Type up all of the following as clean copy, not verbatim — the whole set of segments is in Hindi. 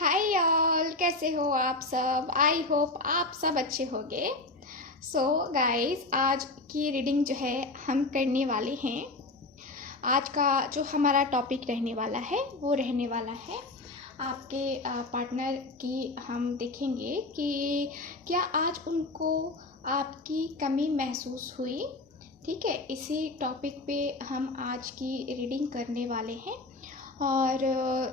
हाय ऑल, कैसे हो आप सब। आई होप आप सब अच्छे होंगे। सो गाइस, आज की रीडिंग जो है हम करने वाले हैं। आज का जो हमारा टॉपिक रहने वाला है वो रहने वाला है आपके पार्टनर की। हम देखेंगे कि क्या आज उनको आपकी कमी महसूस हुई। ठीक है, इसी टॉपिक पे हम आज की रीडिंग करने वाले हैं। और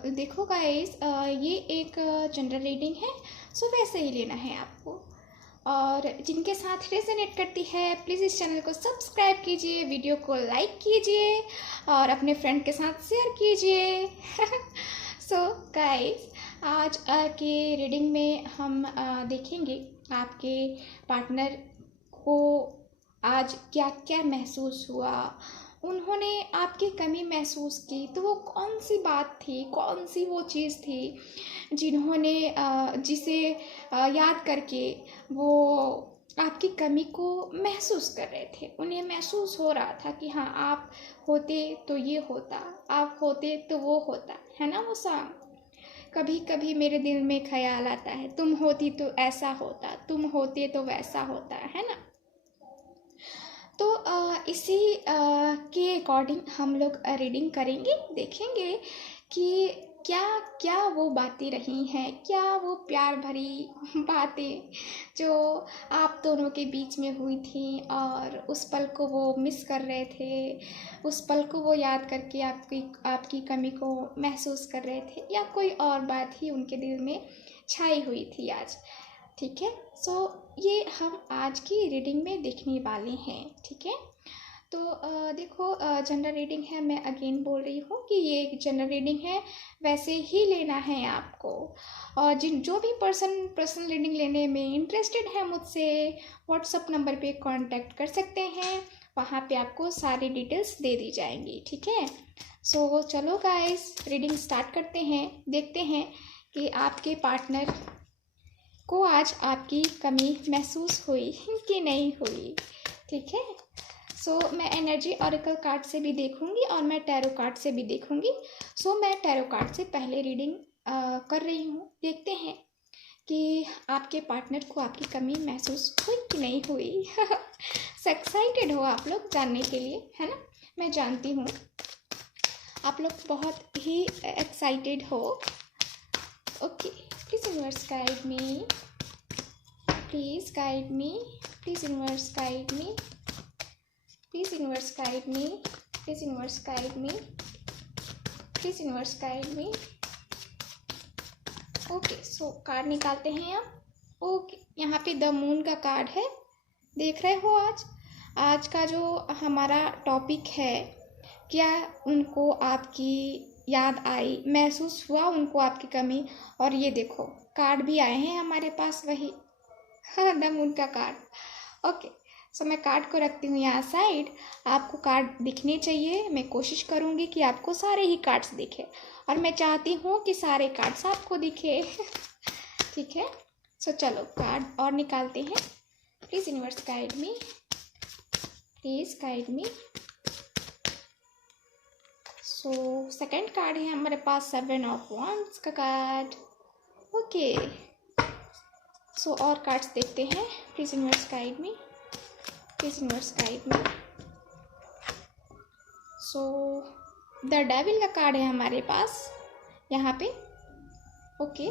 देखो गाइस, ये एक जनरल रीडिंग है, सो वैसे ही लेना है आपको। और जिनके साथ रेजोनेट करती है प्लीज़ इस चैनल को सब्सक्राइब कीजिए, वीडियो को लाइक कीजिए और अपने फ्रेंड के साथ शेयर कीजिए। सो गाइस, आज के रीडिंग में हम देखेंगे आपके पार्टनर को आज क्या क्या महसूस हुआ। उन्होंने आपकी कमी महसूस की तो वो कौन सी बात थी, कौन सी वो चीज़ थी जिन्होंने जिसे याद करके वो आपकी कमी को महसूस कर रहे थे। उन्हें महसूस हो रहा था कि हाँ, आप होते तो ये होता, आप होते तो वो होता, है ना वो सॉन्ग। कभी कभी मेरे दिल में ख्याल आता है, तुम होती तो ऐसा होता, तुम होते तो वैसा होता, है ना। तो इसी के अकॉर्डिंग हम लोग रीडिंग करेंगे, देखेंगे कि क्या क्या वो बातें रही हैं, क्या वो प्यार भरी बातें जो आप दोनों के बीच में हुई थी और उस पल को वो मिस कर रहे थे, उस पल को वो याद करके आपकी कमी को महसूस कर रहे थे, या कोई और बात ही उनके दिल में छाई हुई थी आज। ठीक है, सो ये हम आज की रीडिंग में देखने वाले हैं। ठीक है, तो देखो, जनरल रीडिंग है, मैं अगेन बोल रही हूँ कि ये एक जनरल रीडिंग है, वैसे ही लेना है आपको। और जो भी पर्सनल रीडिंग लेने में इंटरेस्टेड है मुझसे व्हाट्सअप नंबर पे कांटेक्ट कर सकते हैं, वहाँ पे आपको सारी डिटेल्स दे दी जाएंगी। ठीक है, सो चलो गाइस, रीडिंग स्टार्ट करते हैं, देखते हैं कि आपके पार्टनर को आज आपकी कमी महसूस हुई कि नहीं हुई। ठीक है, सो मैं एनर्जी ऑरेकल कार्ड से भी देखूंगी और मैं टैरो कार्ड से भी देखूंगी। सो मैं टैरो कार्ड से पहले रीडिंग कर रही हूँ, देखते हैं कि आपके पार्टनर को आपकी कमी महसूस हुई कि नहीं हुई। एक्साइटेड हो आप लोग जानने के लिए, है ना। मैं जानती हूँ आप लोग बहुत ही एक्साइटेड हो। Okay, please universe guide me, please guide me, please universe guide me, please universe guide me, please universe guide me, please universe guide me। Okay, so card निकालते हैं आप। ओके, यहाँ पे द मून का कार्ड है, देख रहे हो। आज का जो हमारा टॉपिक है, क्या उनको आपकी याद आई, महसूस हुआ उनको आपकी कमी। और ये देखो, कार्ड भी आए हैं हमारे पास, वही द मून का कार्ड। ओके, सो मैं कार्ड को रखती हूँ यहाँ साइड। आपको कार्ड दिखने चाहिए, मैं कोशिश करूँगी कि आपको सारे ही कार्ड्स दिखे, और मैं चाहती हूँ कि सारे कार्ड्स आपको दिखे। ठीक है, सो चलो कार्ड और निकालते हैं। Please universe guide me, please guide me. So second card है हमारे पास, 7 ऑफ वांड्स का कार्ड। ओके, सो और कार्ड्स देखते हैं। Please universe guide me, please universe guide me. So the devil का कार्ड है हमारे पास यहाँ पे। ओके,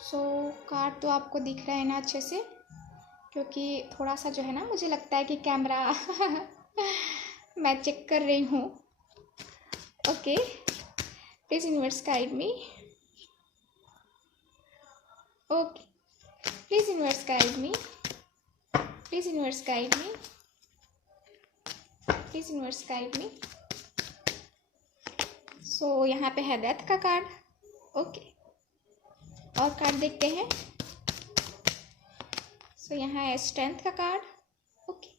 सो कार्ड तो आपको दिख रहा है ना अच्छे से, क्योंकि थोड़ा सा जो है ना, मुझे लगता है कि कैमरा मैं चेक कर रही हूँ। Okay, please universe guide me. Okay, please universe guide me, please universe guide me, please universe guide me. So यहाँ पे है डेथ का कार्ड। ओके, और कार्ड देखते हैं। सो यहाँ है स्ट्रेंथ का कार्ड। ओके,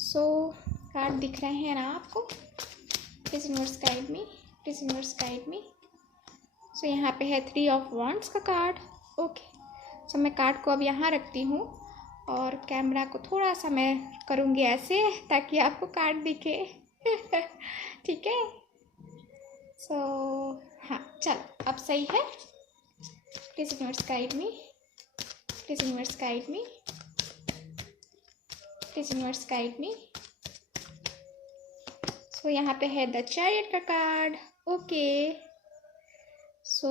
सो कार्ड दिख रहे हैं ना आपको। Please universe guide me, please universe guide me. So यहाँ पे है 3 ऑफ वांड्स का कार्ड। ओके, सो मैं कार्ड को अब यहाँ रखती हूँ और कैमरा को थोड़ा सा मैं करूँगी ऐसे, ताकि आपको कार्ड दिखे। ठीक है, सो हाँ चलो अब सही है। Please universe guide me, please universe guide me, please universe guide me. So यहाँ पे है द चैरियट का कार्ड। ओके, सो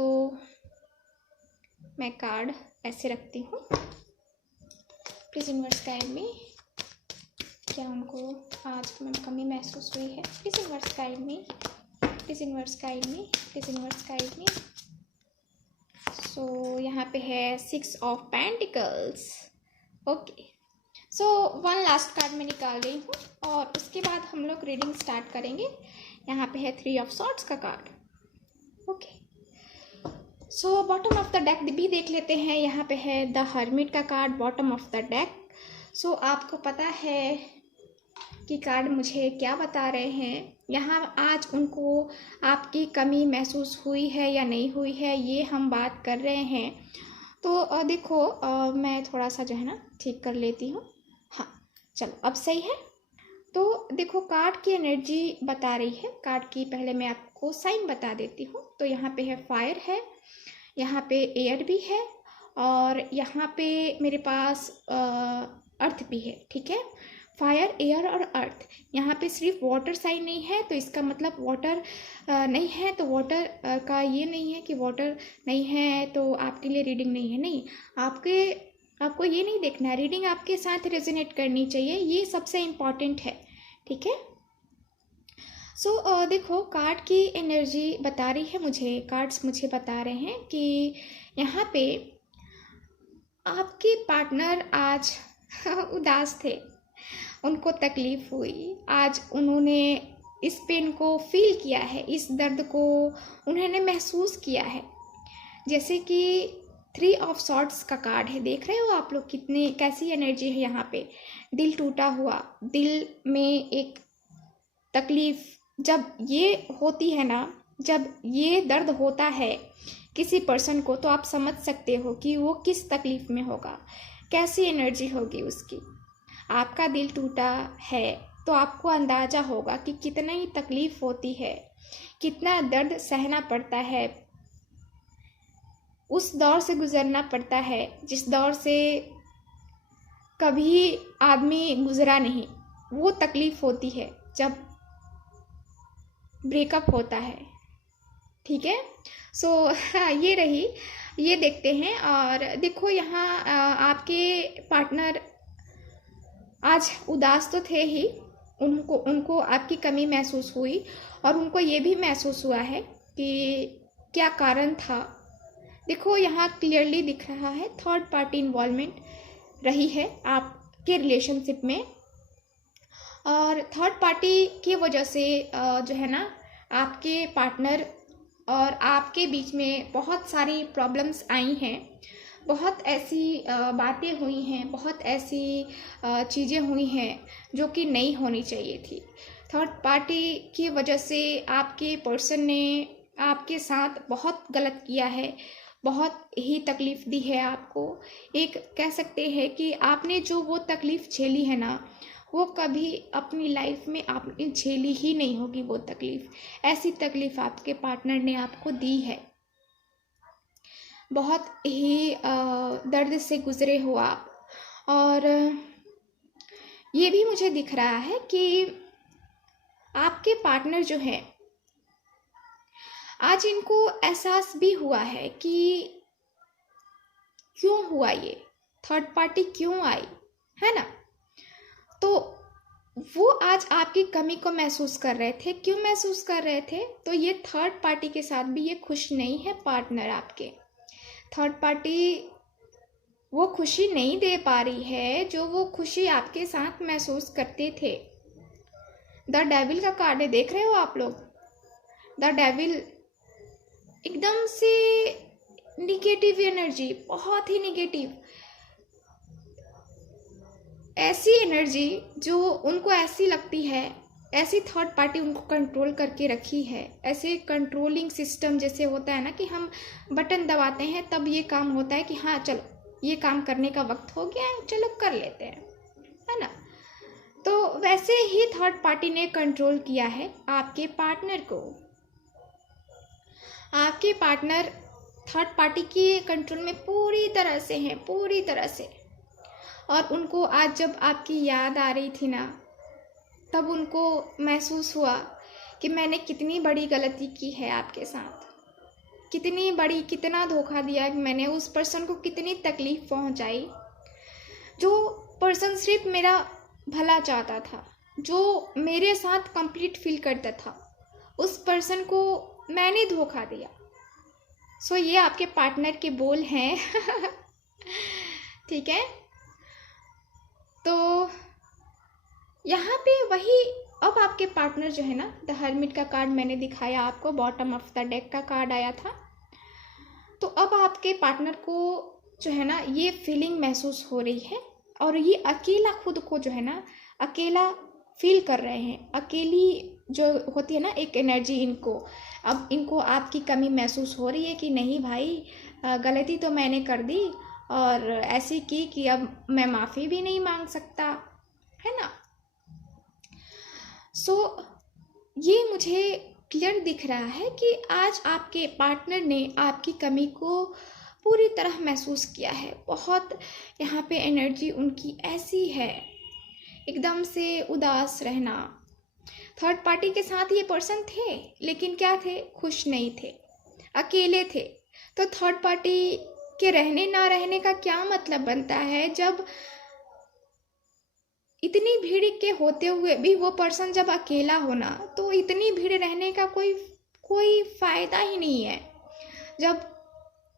मैं कार्ड ऐसे रखती हूँ। प्लीज यूनिवर्स गाइड मी, क्या उनको आज में कमी महसूस हुई है? Please universe guide me, please universe guide me, please universe guide me. So यहाँ पे है 6 of pentacles. Okay, so one last card मैं निकाल रही हूँ और उसके बाद हम लोग रीडिंग स्टार्ट करेंगे। यहाँ पे है 3 ऑफ सॉर्ड्स का card. Okay, so bottom of the deck भी देख लेते हैं। यहाँ पे है द हर्मिट का card bottom of the deck. So आपको पता है कि कार्ड मुझे क्या बता रहे हैं। यहाँ आज उनको आपकी कमी महसूस हुई है या नहीं हुई है, ये हम बात कर रहे हैं। तो देखो मैं थोड़ा सा जो है ना ठीक कर लेती हूँ। हाँ चलो अब सही है। तो देखो कार्ड की एनर्जी बता रही है। कार्ड की पहले मैं आपको साइन बता देती हूँ। तो यहाँ पे है फायर है, यहाँ पे एयर भी है और यहाँ पे मेरे पास अर्थ भी है। ठीक है, फायर, एयर और अर्थ। यहाँ पे सिर्फ वाटर साइन नहीं है, तो इसका मतलब वाटर नहीं है तो वाटर का ये नहीं है कि वाटर नहीं है तो आपके लिए रीडिंग नहीं है। नहीं, आपको ये नहीं देखना है, रीडिंग आपके साथ रेजोनेट करनी चाहिए, ये सबसे इम्पॉर्टेंट है। ठीक है, सो देखो कार्ड की एनर्जी बता रही है मुझे, कार्ड्स मुझे बता रहे हैं कि यहाँ पे आपके पार्टनर आज उदास थे, उनको तकलीफ हुई। आज उन्होंने इस पेन को फील किया है, इस दर्द को उन्होंने महसूस किया है। जैसे कि 3 ऑफ सॉर्ड्स का कार्ड है, देख रहे हो आप लोग कितनी कैसी एनर्जी है यहाँ पे। दिल टूटा हुआ, दिल में एक तकलीफ जब ये होती है ना, जब ये दर्द होता है किसी पर्सन को, तो आप समझ सकते हो कि वो किस तकलीफ में होगा, कैसी एनर्जी होगी उसकी। आपका दिल टूटा है तो आपको अंदाज़ा होगा कि कितनी तकलीफ होती है, कितना दर्द सहना पड़ता है, उस दौर से गुजरना पड़ता है जिस दौर से कभी आदमी गुजरा नहीं। वो तकलीफ होती है जब ब्रेकअप होता है। ठीक है, सो ये रही, ये देखते हैं। और देखो यहाँ आपके पार्टनर आज उदास तो थे ही, उनको आपकी कमी महसूस हुई और उनको ये भी महसूस हुआ है कि क्या कारण था। देखो यहाँ क्लियरली दिख रहा है थर्ड पार्टी इन्वॉल्वमेंट रही है आपके रिलेशनशिप में, और थर्ड पार्टी की वजह से जो है ना आपके पार्टनर और आपके बीच में बहुत सारी प्रॉब्लम्स आई हैं, बहुत ऐसी बातें हुई हैं, बहुत ऐसी चीज़ें हुई हैं जो कि नहीं होनी चाहिए थी। थर्ड पार्टी की वजह से आपके पर्सन ने आपके साथ बहुत गलत किया है, बहुत ही तकलीफ़ दी है आपको। एक कह सकते हैं कि आपने जो वो तकलीफ़ झेली है ना, वो कभी अपनी लाइफ में आपने झेली ही नहीं होगी वो तकलीफ़। ऐसी तकलीफ़ आपके पार्टनर ने आपको दी है, बहुत ही दर्द से गुजरे हो आप। और ये भी मुझे दिख रहा है कि आपके पार्टनर जो है आज इनको एहसास भी हुआ है कि क्यों हुआ ये, थर्ड पार्टी क्यों आई, है ना। तो वो आज आपकी कमी को महसूस कर रहे थे। क्यों महसूस कर रहे थे? तो ये थर्ड पार्टी के साथ भी ये खुश नहीं है पार्टनर आपके। थर्ड पार्टी वो खुशी नहीं दे पा रही है जो वो खुशी आपके साथ महसूस करते थे। द डेविल का कार्ड है, देख रहे हो आप लोग। द डेविल एकदम से निगेटिव एनर्जी, बहुत ही निगेटिव, ऐसी एनर्जी जो उनको ऐसी लगती है, ऐसी थर्ड पार्टी उनको कंट्रोल करके रखी है। ऐसे कंट्रोलिंग सिस्टम जैसे होता है ना कि हम बटन दबाते हैं तब ये काम होता है कि हाँ चलो ये काम करने का वक्त हो गया है, चलो कर लेते हैं, है ना। तो वैसे ही थर्ड पार्टी ने कंट्रोल किया है आपके पार्टनर को। आपके पार्टनर थर्ड पार्टी के कंट्रोल में पूरी तरह से हैं, पूरी तरह से। और उनको आज जब आपकी याद आ रही थी ना, तब उनको महसूस हुआ कि मैंने कितनी बड़ी गलती की है आपके साथ, कितनी बड़ी, कितना धोखा दिया, कि मैंने उस पर्सन को कितनी तकलीफ पहुंचाई। जो पर्सन सिर्फ मेरा भला चाहता था, जो मेरे साथ कंप्लीट फील करता था, उस पर्सन को मैंने धोखा दिया। सो ये आपके पार्टनर के बोल हैं। ठीक है, तो यहाँ पे वही, अब आपके पार्टनर जो है ना, द हर्मिट का कार्ड मैंने दिखाया आपको, बॉटम ऑफ द डेक का कार्ड आया था। तो अब आपके पार्टनर को जो है ना ये फीलिंग महसूस हो रही है, और ये अकेला खुद को जो है ना अकेला फील कर रहे हैं। अकेली जो होती है ना एक एनर्जी इनको, अब इनको आपकी कमी महसूस हो रही है कि नहीं भाई, गलती तो मैंने कर दी और ऐसी की कि अब मैं माफ़ी भी नहीं मांग सकता, है ना। सो ये मुझे क्लियर दिख रहा है कि आज आपके पार्टनर ने आपकी कमी को पूरी तरह महसूस किया है। बहुत यहाँ पे एनर्जी उनकी ऐसी है, एकदम से उदास रहना। थर्ड पार्टी के साथ ये पर्सन थे, लेकिन क्या थे, खुश नहीं थे, अकेले थे। तो थर्ड पार्टी के रहने ना रहने का क्या मतलब बनता है, जब इतनी भीड़ के होते हुए भी वो पर्सन जब अकेला होना, तो इतनी भीड़ रहने का कोई फायदा ही नहीं है।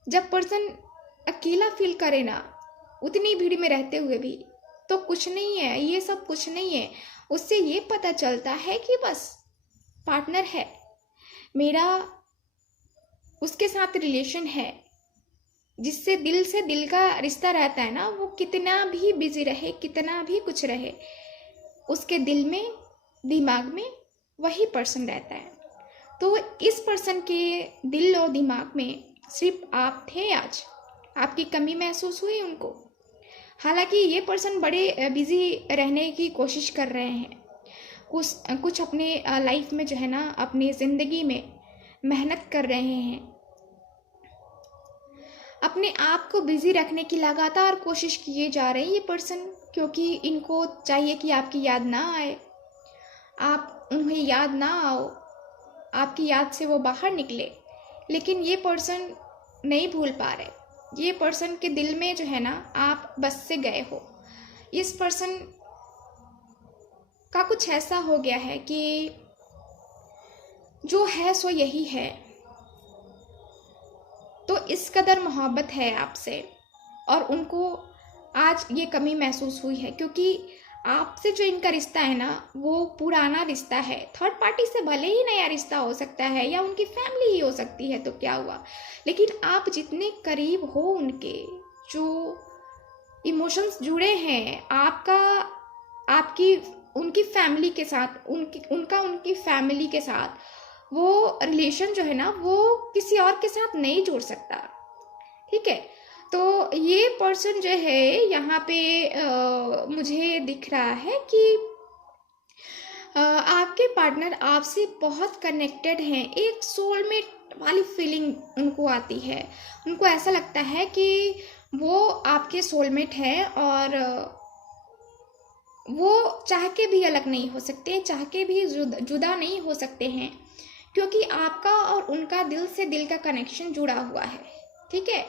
जब पर्सन अकेला फील करे ना उतनी भीड़ में रहते हुए भी, तो कुछ नहीं है, ये सब कुछ नहीं है। उससे ये पता चलता है कि बस पार्टनर है मेरा, उसके साथ रिलेशन है, जिससे दिल से दिल का रिश्ता रहता है ना, वो कितना भी बिजी रहे, कितना भी कुछ रहे, उसके दिल में, दिमाग में वही पर्सन रहता है। तो इस पर्सन के दिल और दिमाग में सिर्फ आप थे। आज आपकी कमी महसूस हुई उनको। हालांकि ये पर्सन बड़े बिजी रहने की कोशिश कर रहे हैं, कुछ अपने लाइफ में जो है ना, अपनी ज़िंदगी में मेहनत कर रहे हैं, अपने आप को बिजी रखने की लगातार कोशिश किए जा रहे हैं ये पर्सन, क्योंकि इनको चाहिए कि आपकी याद ना आए, आप उन्हें याद ना आओ, आपकी याद से वो बाहर निकले। लेकिन ये पर्सन नहीं भूल पा रहे। ये पर्सन के दिल में जो है ना आप बस से गए हो। इस पर्सन का कुछ ऐसा हो गया है कि जो है सो यही है। तो इस कदर मोहब्बत है आपसे, और उनको आज ये कमी महसूस हुई है, क्योंकि आपसे जो इनका रिश्ता है ना वो पुराना रिश्ता है। थर्ड पार्टी से भले ही नया रिश्ता हो सकता है, या उनकी फैमिली ही हो सकती है, तो क्या हुआ, लेकिन आप जितने करीब हो उनके, जो इमोशंस जुड़े हैं आपका, आपकी उनकी फैमिली के साथ, उनकी फैमिली के साथ, वो रिलेशन जो है ना वो किसी और के साथ नहीं जुड़ सकता। ठीक है, तो ये पर्सन जो है यहाँ पे मुझे दिख रहा है कि आपके पार्टनर आपसे बहुत कनेक्टेड हैं। एक सोलमेट वाली फीलिंग उनको आती है। उनको ऐसा लगता है कि वो आपके सोलमेट हैं, और वो चाह के भी अलग नहीं हो सकते, चाह के भी जुदा नहीं हो सकते हैं, क्योंकि आपका और उनका दिल से दिल का कनेक्शन जुड़ा हुआ है। ठीक है,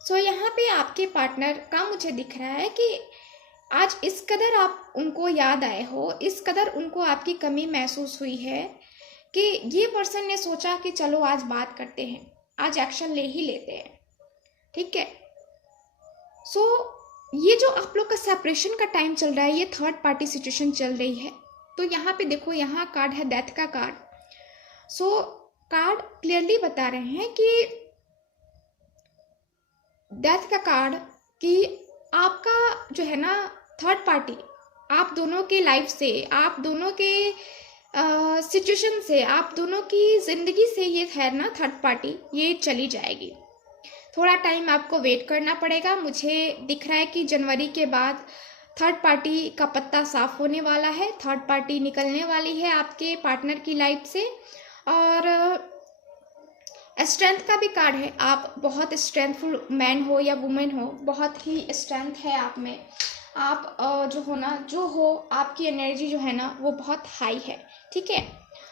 सो यहाँ पे आपके पार्टनर का मुझे दिख रहा है कि आज इस कदर आप उनको याद आए हो, इस कदर उनको आपकी कमी महसूस हुई है, कि ये पर्सन ने सोचा कि चलो आज बात करते हैं, आज एक्शन ले ही लेते हैं। ठीक है, सो ये जो आप लोग का सेपरेशन का टाइम चल रहा है, ये थर्ड पार्टी सिचुएशन चल रही है। तो यहाँ पे देखो, यहाँ कार्ड है डेथ का कार्ड। सो कार्ड क्लियरली बता रहे हैं कि डेथ का कार्ड, कि आपका जो है ना थर्ड पार्टी, आप दोनों के लाइफ से, आप दोनों के सिचुएशन से, आप दोनों की ज़िंदगी से ये है ना थर्ड पार्टी, ये चली जाएगी। थोड़ा टाइम आपको वेट करना पड़ेगा। मुझे दिख रहा है कि जनवरी के बाद थर्ड पार्टी का पत्ता साफ होने वाला है, थर्ड पार्टी निकलने वाली है आपके पार्टनर की लाइफ से। और स्ट्रेंथ का भी कार्ड है। आप बहुत स्ट्रेंथफुल मैन हो या वुमेन हो, बहुत ही स्ट्रेंथ है आप में। आप जो हो ना, जो हो, आपकी एनर्जी जो है ना वो बहुत हाई है, ठीक है।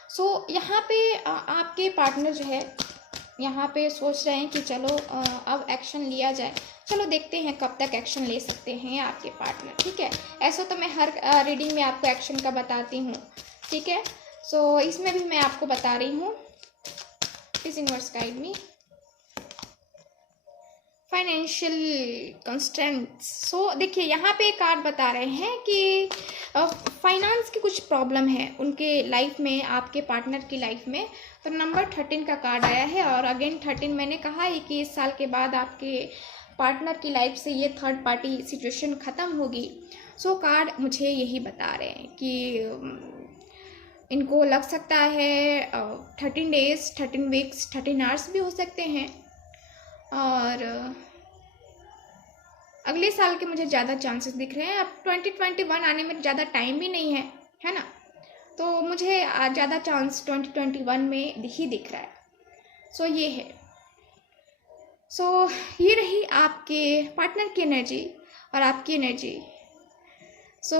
सो यहाँ पे आपके पार्टनर जो है यहाँ पे सोच रहे हैं कि चलो अब एक्शन लिया जाए। चलो देखते हैं कब तक एक्शन ले सकते हैं आपके पार्टनर, ठीक है। ऐसा तो मैं हर रीडिंग में आपको एक्शन का बताती हूँ, ठीक है। सो इसमें भी मैं आपको बता रही हूँ। Please universe guide me. Financial constraints. So देखिए यहाँ पे कार्ड बता रहे हैं कि फाइनेंस की कुछ प्रॉब्लम है उनके लाइफ में, आपके पार्टनर की लाइफ में। तो नंबर 13 का कार्ड आया है, और अगेन 13 मैंने कहा है कि इस साल के बाद आपके पार्टनर की लाइफ से ये थर्ड पार्टी सिचुएशन ख़त्म होगी। सो कार्ड मुझे यही बता रहे हैं कि इनको लग सकता है 13 डेज, 13 वीक्स, 13 आवर्स भी हो सकते हैं, और अगले साल के मुझे ज़्यादा चांसेस दिख रहे हैं। अब 2021 आने में ज़्यादा टाइम भी नहीं है ना, तो मुझे ज़्यादा चांस 2021 में ही दिख रहा है। सो ये है। सो ये रही आपके पार्टनर की एनर्जी और आपकी energy. So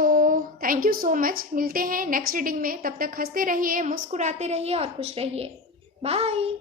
thank you so much. मिलते हैं नेक्स्ट रीडिंग में, तब तक हंसते रहिए, मुस्कुराते रहिए और खुश रहिए। बाय।